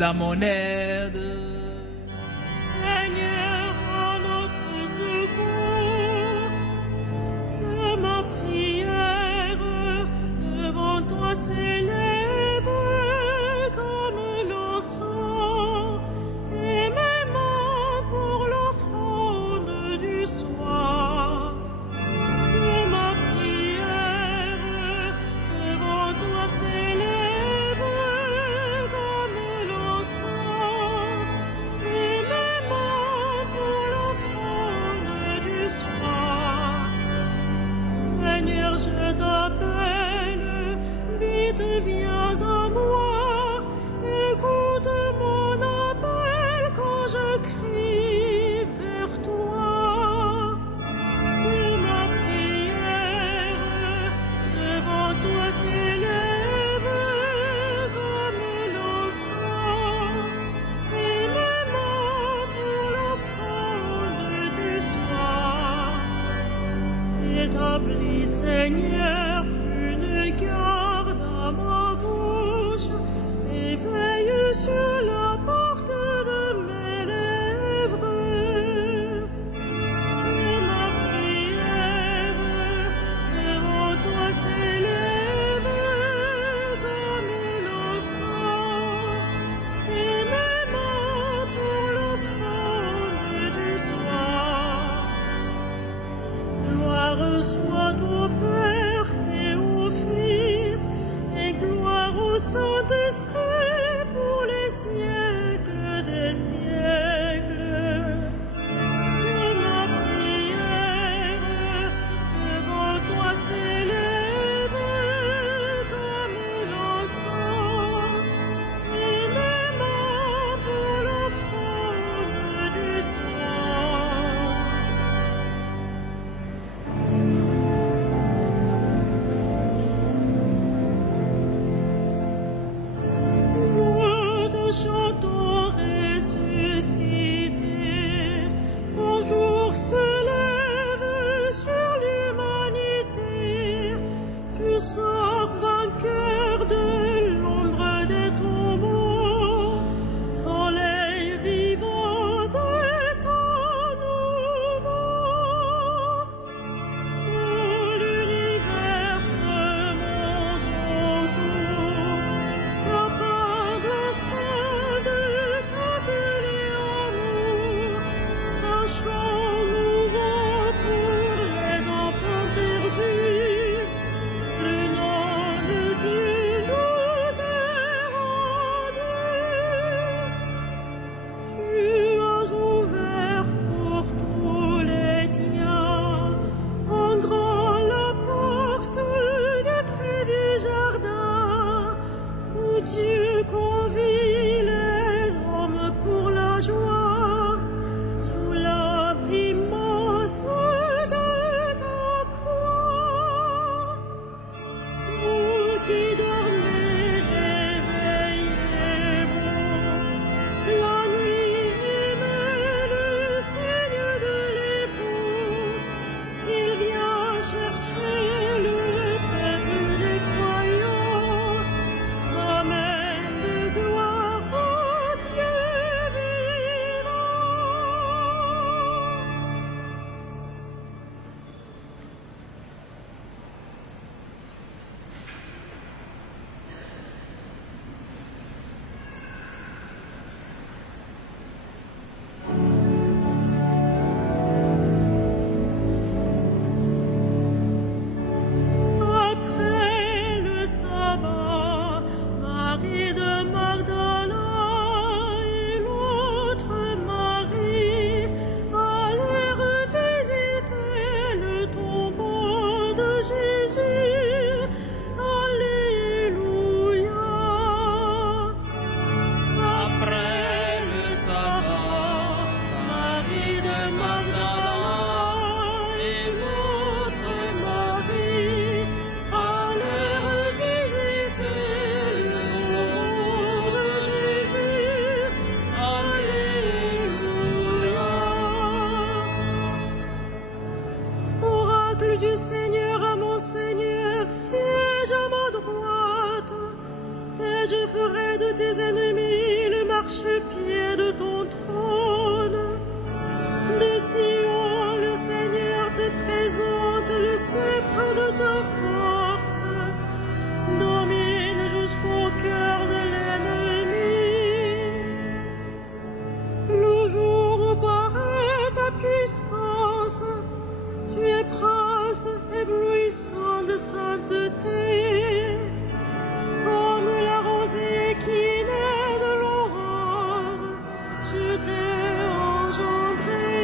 à mon aide. Seigneur, à notre secours, que ma prière devant toi s'élève comme l'encens, et mes mains pour l'offrande du soir. Que ma prière devant toi s'élève comme l'encens, et mes mains pour l'offrande du soir. Seigneur, je t'appelle, vite viens à moi, écoute mon appel quand je crie vers toi. Que ma prière devant toi s'élève comme l'encens, et mes mains pour l'offrande du soir. Établis, Seigneur, une garde à ma bouche, et veille sur la porte de mes lèvres. Que ma prière devant toi s'élève comme l'encens, et mes mains pour l'offrande du soir. Gloire soit au Père et au Fils, et gloire au Saint-Esprit pour les siècles des siècles. Que ma prière devant toi s'élève comme l'encens, et mes mains pour l'offrande du soir. Nous te chantons, Jésus, marchepied de ton trône. De Sion, le Seigneur te présente le sceptre de ta force. Domine jusqu'au cœur de l'ennemi. Le jour où paraît ta puissance, tu es prince éblouissant de sainteté. Comme la rosée qui naît de l'aurore, je t'ai engendré.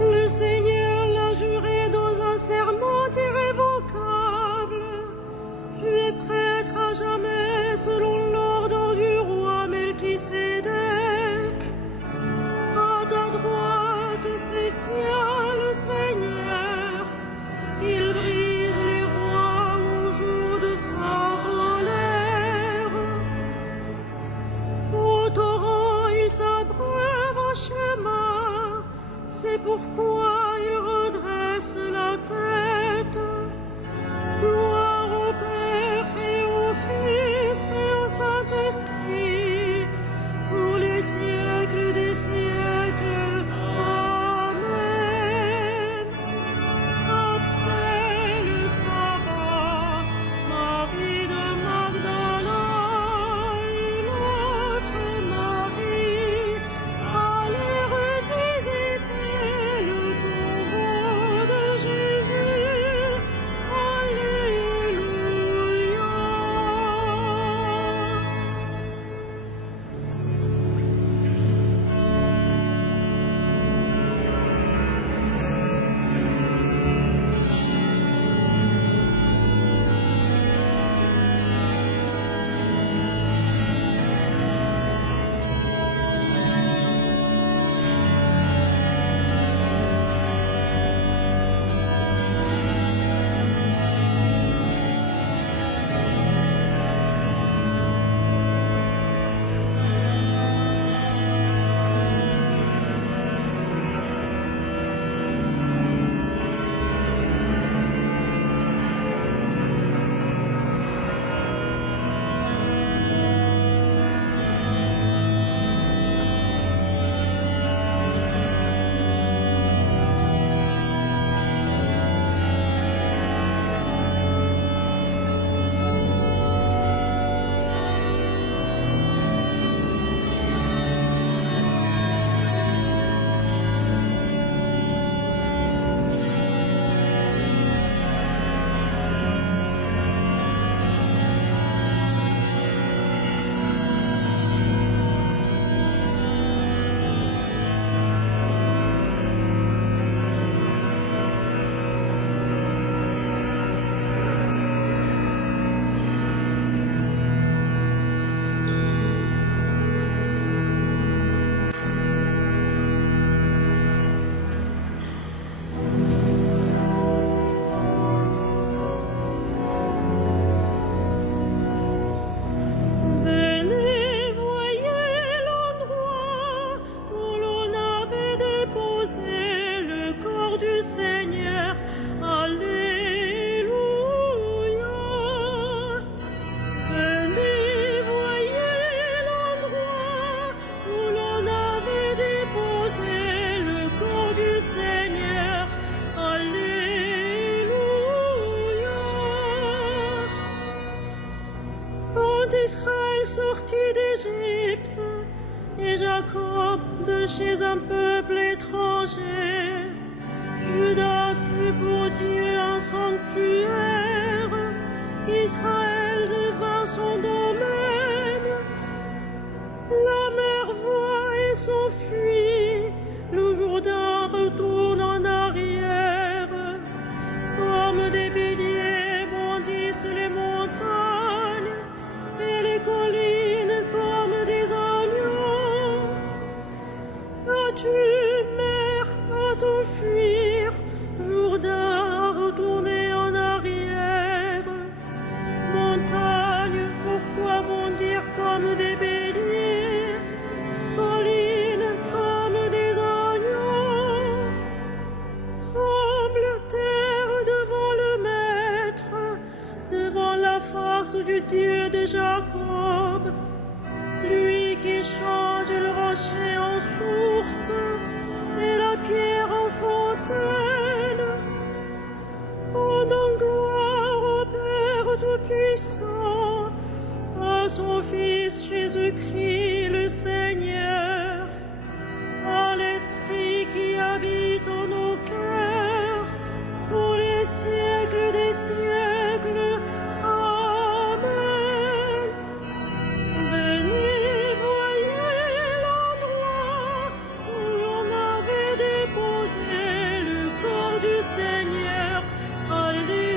Le Seigneur l'a juré dans un serment irrévocable. Tu es prêtre à jamais selon l'ordre du roi Melchisédek. À ta droite se tient le Seigneur. Il brise les rois au jour de sa colère. Au torrent, il s'abreuve un chemin. C'est pourquoi il redresse la tête. Gloire au Père et au Fils et au Saint-Esprit, pour les siècles des siècles. Amen. Après le sabbat, Marie de Magdala et l'autre Marie allaient revisiter le tombeau de Jésus. Alléluia. Venez, voyez l'endroit où l'on avait déposé le corps du Seigneur. Alléluia. Venez, voyez l'endroit où l'on avait déposé le corps du Seigneur. Alléluia. Quand Israël sortit d'Égypte et Jacob de chez un peuple étranger, Juda fut pour Dieu un sanctuaire, Israël devint son domaine. La mer voit et s'enfuit, le Jourdain retourne en arrière. Comme des béliers bondissent les montagnes, et les collines comme des agneaux. As-tu, mer, à t'enfuir, Jourdain à retourner en arrière? Montagne, pourquoi bondir comme des béliers? Collines comme des agneaux. Tremble, terre, devant le Maître, devant la face du Dieu de Jacob. envoie son Fils Jésus-Christ le Seigneur, à l'Esprit qui habite en nos cœurs, pour les siècles des siècles. Amen. Venez, voyez l'endroit où l'on avait déposé le corps du Seigneur. Alléluia.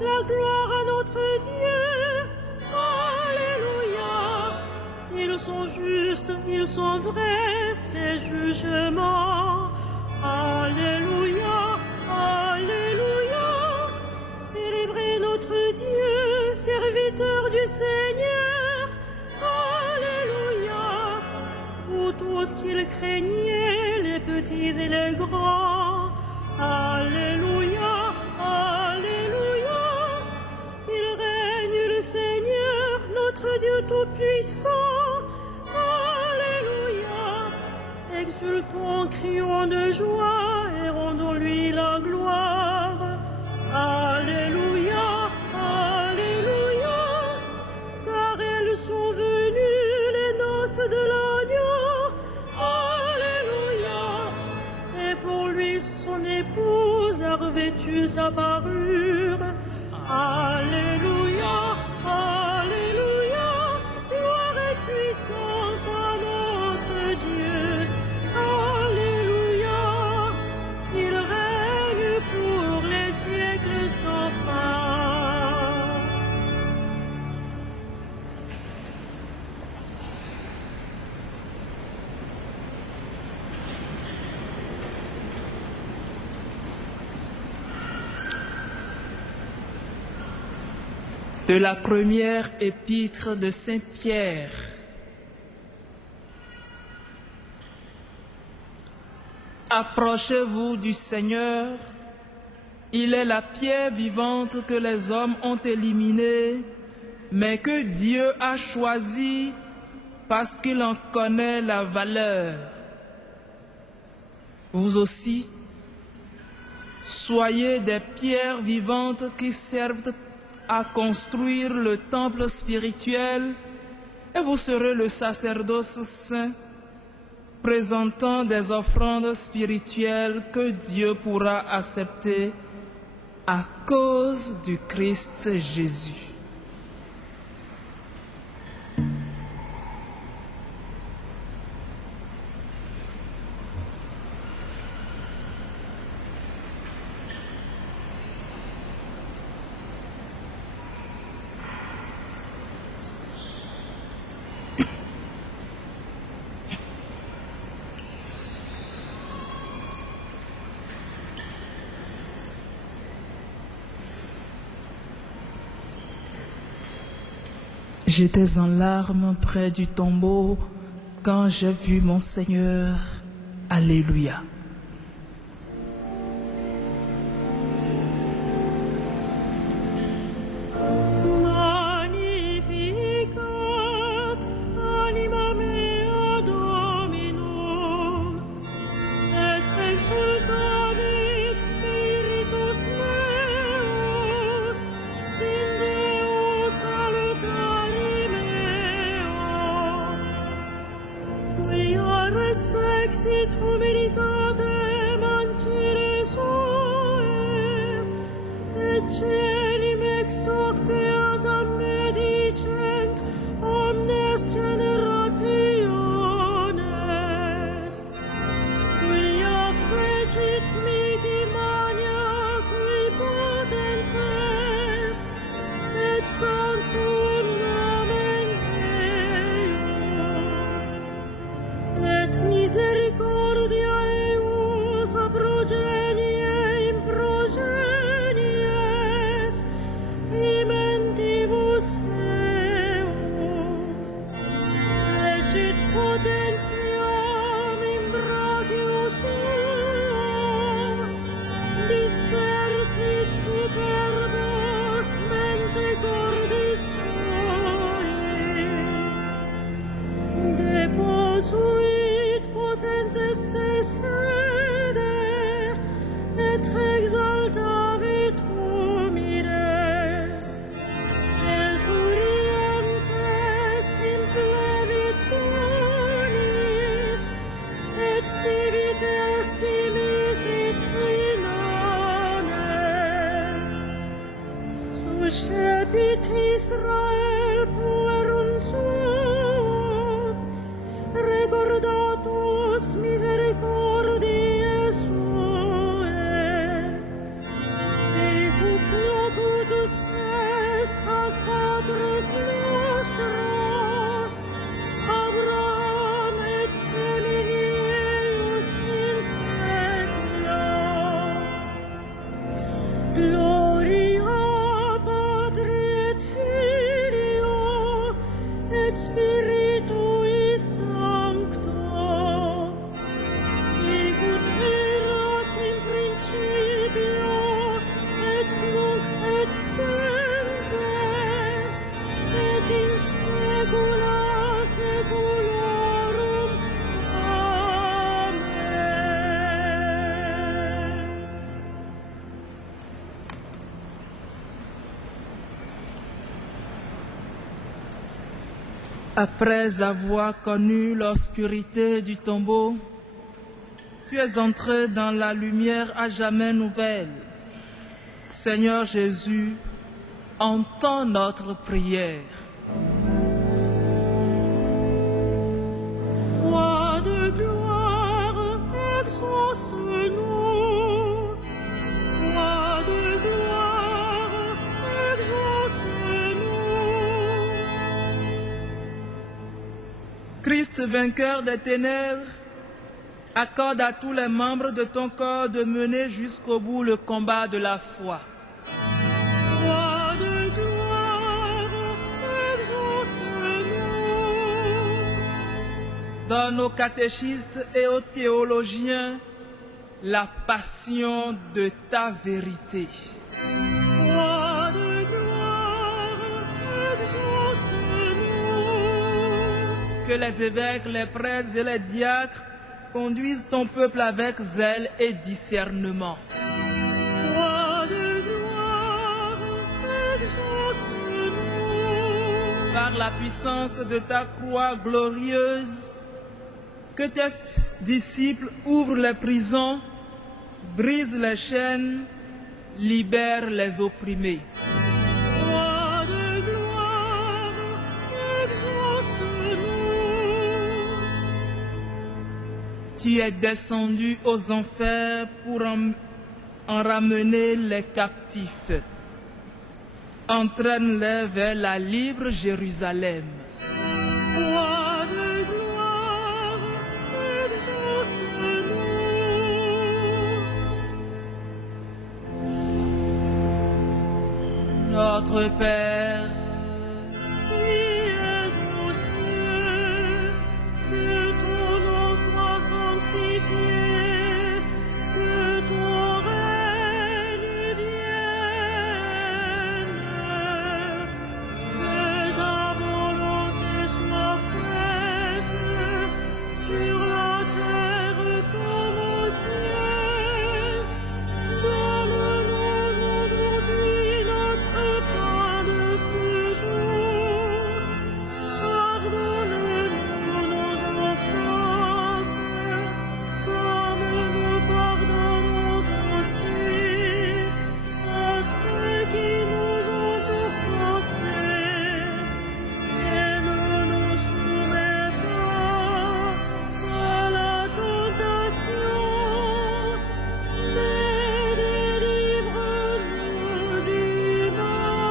La gloire à notre Dieu. Alléluia. Ils sont justes, ils sont vrais, ces jugements. Alléluia. Alléluia. Célébrez notre Dieu, serviteur du Seigneur. Alléluia. Vous tous qu'il craignez, les petits et les grands. Alléluia. Alléluia. Il règne le Seigneur, notre Dieu tout-puissant. Alléluia. Exultons, crions de joie et rendons-lui la gloire. Alléluia. Alléluia. Car elles sont venues, les noces de l'agneau. Alléluia. Et pour lui, son épouse a revêtu sa parure. Alléluia, alléluia, gloire et puissance à notre Dieu. Alléluia, il règne pour les siècles sans fin. De la première épître de Saint Pierre. Approchez-vous du Seigneur, il est la pierre vivante que les hommes ont éliminée, mais que Dieu a choisie parce qu'il en connaît la valeur. Vous aussi, Soyez des pierres vivantes qui servent à construire le temple spirituel et vous serez le sacerdoce saint, présentant des offrandes spirituelles que Dieu pourra accepter à cause du Christ Jésus. J'étais en larmes près du tombeau quand j'ai vu mon Seigneur. Alléluia. Respexit humilitatem ancire suae, et celim ex hoc beatam medicent omnes generationes. Quia fecit mihi mania cui potens est, et sanctum nomen Deus. Et misericordia eius a progenie in progenies, timentibus eus. Legit potentiam in brachius suo, dispersit superbos mente cordis suoi. Deposuit potentes te sede, et exaltavit humides. Exurientes implevit bonis, et divit estimisit finanes. Suscepit Israel puerum suum, recordatus misericordiae suae. Sicut locutus est ac patros nostros, Abraham et semini eius in saecula. Gloria Patri et Filio et Spiritui Sancto, sicut erat in principio et nunc et semper et in saecula saeculorum. Amen. Après avoir connu l'obscurité du tombeau, tu es entré dans la lumière à jamais nouvelle. Seigneur Jésus, entends notre prière. Roi de gloire, exauce-nous. Roi de gloire, exauce-nous. Christ, vainqueur des ténèbres, accorde à tous les membres de ton corps de mener jusqu'au bout le combat de la foi. Roi de gloire, exauce-nous. Donne aux catéchistes et aux théologiens la passion de ta vérité. Roi de gloire, exauce-nous. Que les évêques, les prêtres et les diacres conduisent ton peuple avec zèle et discernement. la puissance de ta croix glorieuse, que tes disciples ouvrent les prisons, brisent les chaînes, libèrent les opprimés. Roi de gloire, exauce-nous. Tu es descendu aux enfers pour en ramener les captifs. Entraîne-les vers la libre Jérusalem. Roi de gloire, exauce-nous. Notre Père, Qui es aux cieux, que ton nom soit sanctifié, que ton règne vienne, que ta volonté soit faite sur la terre comme au ciel. Donne-nous aujourd'hui notre pain de ce jour. Pardonne-nous nos offenses, comme nous pardonnons aussi à ceux qui nous ont offensés. Et ne nous soumets pas à la tentation, mais délivre-nous du mal.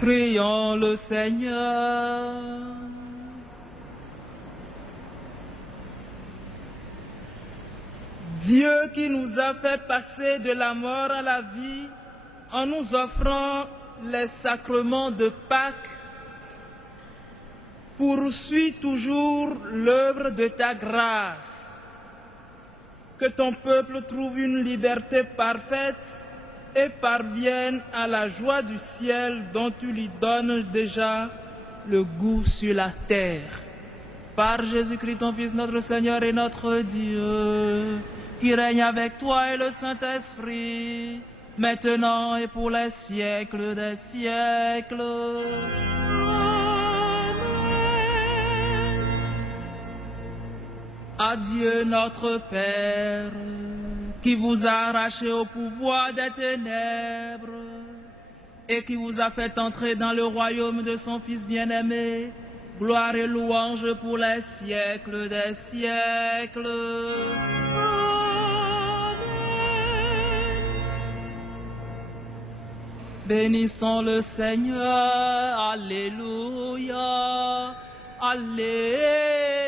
prions le Seigneur. Dieu qui nous a fait passer de la mort à la vie en nous offrant les sacrements de Pâques, poursuis toujours l'œuvre de ta grâce. Que ton peuple trouve une liberté parfaite et parvienne à la joie du ciel dont tu lui donnes déjà le goût sur la terre. Par Jésus-Christ, ton Fils, notre Seigneur et notre Dieu, qui règne avec toi et le Saint-Esprit, maintenant et pour les siècles des siècles. Adieu notre Père, qui vous a arraché au pouvoir des ténèbres et qui vous a fait entrer dans le royaume de son Fils bien-aimé. Gloire et louange pour les siècles des siècles. Bénissons le Seigneur. Alléluia. Alléluia.